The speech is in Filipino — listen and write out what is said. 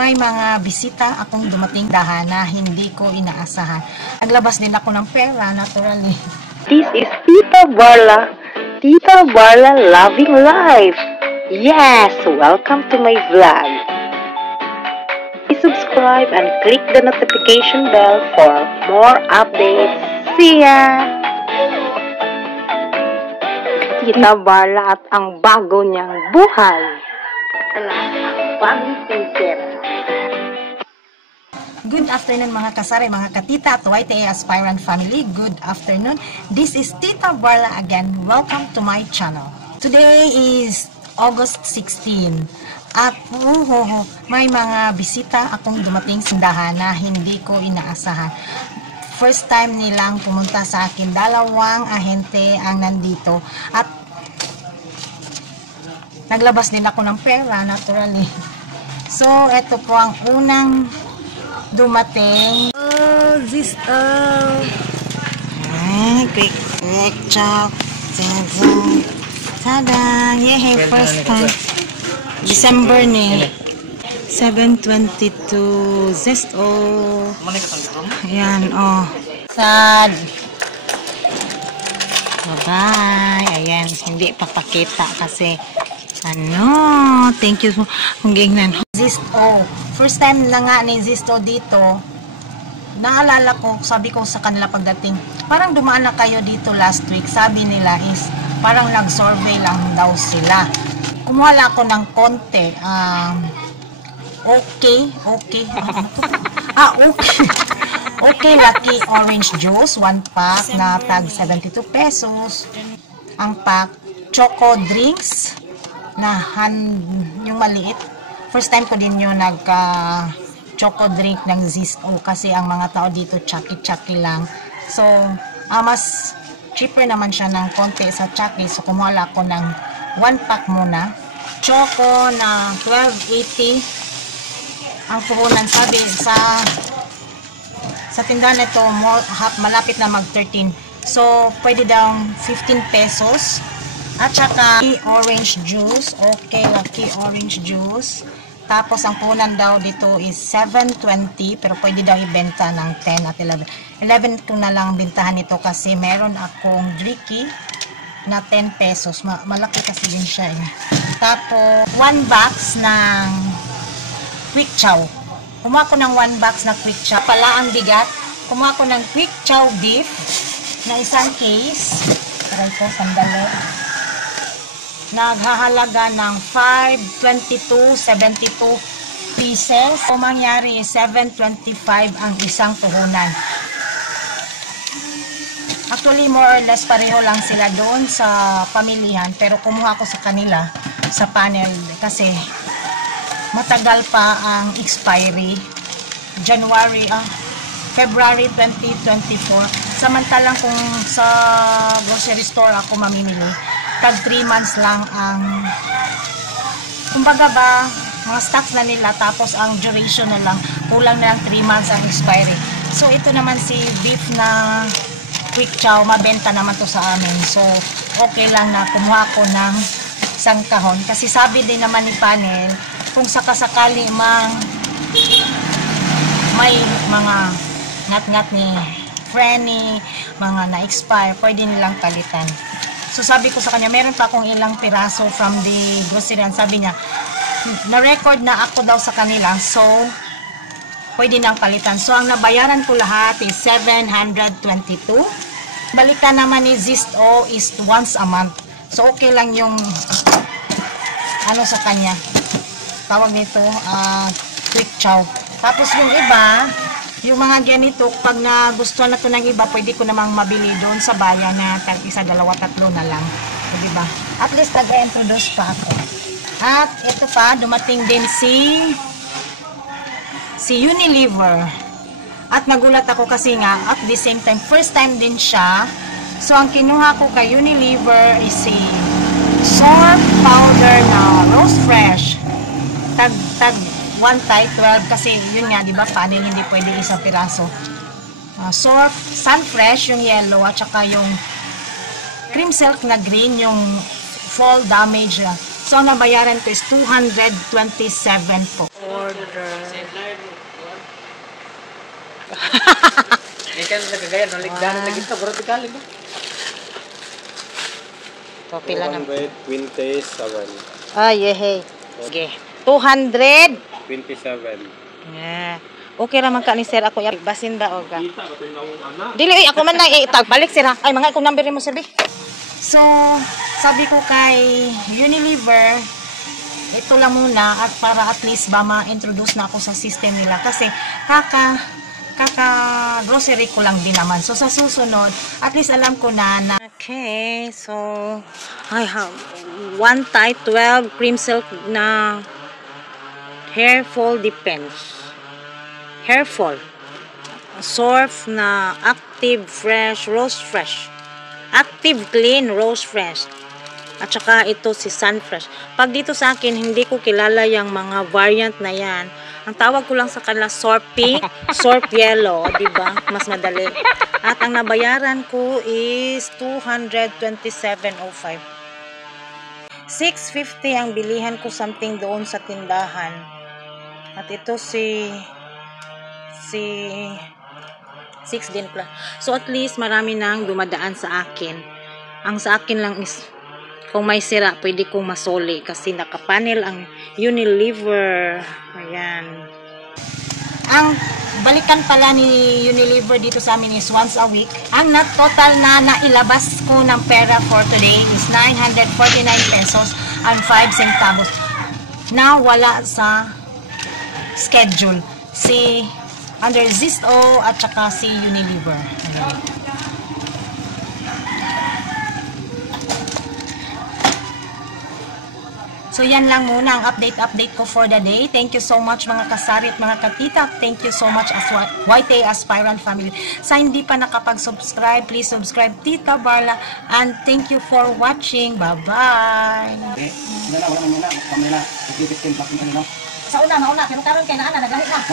may mga bisita akong dumating dahan na hindi ko inaasahan. Naglabas din ako ng pera, naturally. This is Tita Barla Loving Life. Yes, welcome to my vlog. Please subscribe and click the notification bell for more updates. See ya! Tita Barla at ang bago niyang buhay. Bagong sincere. Good afternoon mga kasari, mga katita at YTA Aspirant family. Good afternoon. This is Tita Barla again. Welcome to my channel. Today is August 16. At may mga bisita akong dumating sindahan na hindi ko inaasahan. First time nilang pumunta sa akin. Dalawang ahente ang nandito. At naglabas din ako ng pera, naturally. So, ito po ang unang dumating. Oh, this, quick chop. Tada! Yay, first time. December ni. 7/22. Zest, ayan, sad. Bye-bye. Ayan, hindi papakita kasi thank you kung gignan. Zisto. First time na nga ni Zisto dito. Naalala ko, sabi ko sa kanila pagdating, parang dumaan na kayo dito last week. Sabi nila is, parang nag-survey lang daw sila. Kumuha ako ng konti. Okay. Okay, Lucky Orange Juice. 1 pack na tag 72 pesos. Ang pack. Choco Drinks na yung maliit. First time ko din yung choco drink ng Zisto kasi ang mga tao dito chucky lang. So, mas cheaper naman siya ng konti sa chucky. So, kumuha ako ng 1 pack muna. Choco na 12.80 ang puhunan. Sabi sa tindahan nito, malapit na mag 13. So, pwede daw 15 pesos. At saka, orange juice. Okay, Lucky Orange Juice. Tapos, ang punan daw dito is 7.20. Pero pwede daw ibenta ng 10 at 11. 11 ko na lang bintahan ito kasi meron akong Dricky na 10 pesos. Malaki kasi din siya eh. Tapos, 1 box ng Quick Chow. Kumuha ko ng 1 box na Quick Chow. Pala ang bigat. Kumuha ko ng Quick Chow beef na isang case. Try ko, sandali. Naghahalaga ng 522.72 pieces. Kung mangyari is 725 ang isang puhunan. Actually, more or less pareho lang sila doon sa pamilihan. Pero kumuha ko sa kanila sa panel kasi matagal pa ang expiry. February 2024. Samantalang kung sa grocery store ako mamimili, tag 3 months lang ang kumbaga ba mga stocks na nila, tapos ang duration na lang kulang na lang 3 months ang expiry. So ito naman si beef na Quick Chow, mabenta naman to sa amin. So okay lang na kumuha ko ng isang kahon kasi sabi din naman ni panel kung sakasakali may mga ngat-ngat ni Frenny, mga na-expire, pwede nilang palitan. So sabi ko sa kanya, meron pa akong ilang piraso from the grocery. Sabi niya, na-record na ako daw sa kanila, so pwede nang palitan. So ang nabayaran ko lahat is 722. Balikan naman ni Zisto is once a month. So okay lang yung sa kanya. Tawag nito, Quick Chow. Tapos yung iba, yung mga ganito, pag nagustuhan na to ng iba, pwede ko namang mabili doon sa bayan na tag 1, 2, 3 na lang. O, diba? At least nag-introduce pa ako. At ito pa, dumating din si Unilever. At nagulat ako kasi nga, at the same time, first time din siya. So, ang kinuha ko kay Unilever is si Soap Powder na Rose Fresh. Tag 1 tie 12 kasi yun nga, di ba, panel hindi pwede isang piraso. Surf Sun Fresh yung yellow at saka yung Cream Silk na green yung fall damage. So ang nabayaran ko is 227 po. order. Ikan nagagaya ng ligdanan na gito, bro tikali ba? So, pila na. 127. Ay, hey. Sige. 200. 27. Yeah. Okay raman ka ni sir ako ya basin ba o ka? Dili ako man lang itag balik sir ha. Ay mga akong number mo sir. So, sabi ko kay Unilever, ito lang muna at para at least ba ma-introduce na ako sa system nila kasi kaka grocery ko lang din naman. So, sa susunod, at least alam ko na. Okay, so, I have one tie 12 cream silk na hair fall depends. Hair fall. Surf na active fresh, rose fresh. Active clean, rose fresh. At saka ito si sun fresh. Pag dito sa akin, hindi ko kilala yung mga variant na yan. Ang tawag ko lang sa kanila, Surf pink, Surf yellow, diba? Mas madali. At ang nabayaran ko is 227.05. 650 ang bilihan ko something doon sa tindahan. At ito si 6 din pala. So at least marami nang dumadaan sa akin. Ang sa akin lang is kung may sira, pwede kong masoli kasi nakapanel ang Unilever. Ayan. Ang balikan pala ni Unilever dito sa amin is once a week. Ang total na nailabas ko ng pera for today is 949 pesos and 5 centavos. Na wala sa schedule. Si under Zisto at saka si Unilever. Ayan. So yan lang muna ang update ko for the day. Thank you so much mga kasarit, mga katita. Thank you so much as YT Aspirant family. Sa hindi pa nakapag-subscribe, please subscribe Tita Barla and thank you for watching. Bye-bye. Wala man muna, kamera, 15 plus na. Sa una, mauna, pero karon kay naana, naglahit na.